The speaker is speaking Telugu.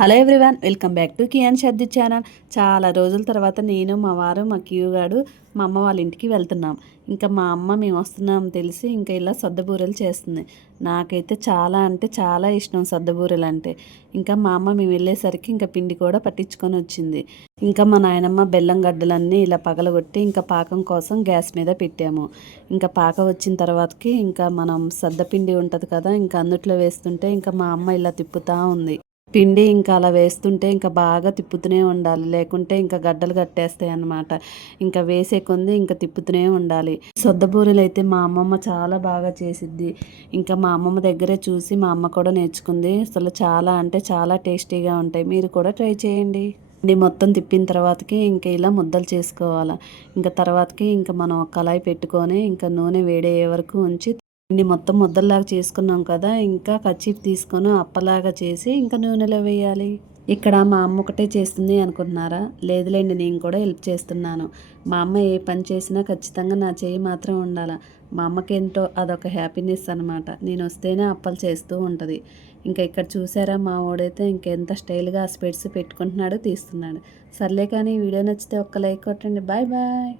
Hello everyone welcome back to Kian షద్ది ఛానల్. చాలా రోజుల తర్వాత నేను మా వారు మా క్యూ గాడు మా అమ్మ వాళ్ళ ఇంటికి వెళ్తున్నాం. ఇంకా మా అమ్మ మేము వస్తున్నాం తెలిసి ఇంకా ఇలా సద్దబూరెలు చేస్తుంది. నాకైతే చాలా అంటే చాలా ఇష్టం సద్దబూరెలు అంటే. ఇంకా మా అమ్మ మేము వెళ్ళేసరికి ఇంకా పిండి కూడా పట్టించుకొని వచ్చింది. ఇంకా మా నాయనమ్మ బెల్లం గడ్డలన్నీ ఇలా పగలగొట్టి ఇంకా పాకం కోసం గ్యాస్ మీద పెట్టాము. ఇంకా పాక వచ్చిన తర్వాతకి ఇంకా మనం సద్దపిండి ఉంటుంది కదా ఇంకా అందుట్లో వేస్తుంటే ఇంకా మా అమ్మ ఇలా తిప్పుతూ ఉంది. పిండి ఇంకా అలా వేస్తుంటే ఇంకా బాగా తిప్పుతూనే ఉండాలి. లేకుంటే ఇంకా గడ్డలు కట్టేస్తాయి అన్నమాట. ఇంకా వేసే కొంది ఇంకా తిప్పుతూనే ఉండాలి. సొద్దబూరెలు అయితే మా అమ్మమ్మ చాలా బాగా చేసిద్ది. ఇంకా మా అమ్మమ్మ దగ్గరే చూసి మా అమ్మ కూడా నేర్చుకుంది. అసలు చాలా అంటే చాలా టేస్టీగా ఉంటాయి. మీరు కూడా ట్రై చేయండి. ఇది మొత్తం తిప్పిన తర్వాతకి ఇంకా ఇలా ముద్దలు చేసుకోవాలి. ఇంకా తర్వాతకి ఇంకా మనం కళాయి పెట్టుకొని ఇంకా నూనె వేడయ్యే వరకు ఉంచి ఇన్ని మొత్తం ముద్దల్లాగా చేసుకున్నాం కదా ఇంకా కచ్చిప్ తీసుకొని అప్పలాగా చేసి ఇంకా నూనెలో వేయాలి. ఇక్కడ మా అమ్మ ఒకటే చేస్తుంది అనుకుంటున్నారా? లేదులేండి నేను కూడా హెల్ప్ చేస్తున్నాను. మా అమ్మ ఏ పని చేసినా ఖచ్చితంగా నా చేయి మాత్రం ఉండాలి. మా అమ్మకేంటో అదొక హ్యాపీనెస్ అనమాట నేను వస్తేనే అప్పలు చేస్తూ ఉంటుంది. ఇంకా ఇక్కడ చూసారా మా ఓడైతే ఇంకెంత స్టైల్గా ఆ స్పెట్స్ పెట్టుకుంటున్నాడో తీస్తున్నాడు. సర్లే కానీ వీడియో నచ్చితే ఒక్క లైక్ కొట్టండి. Bye bye.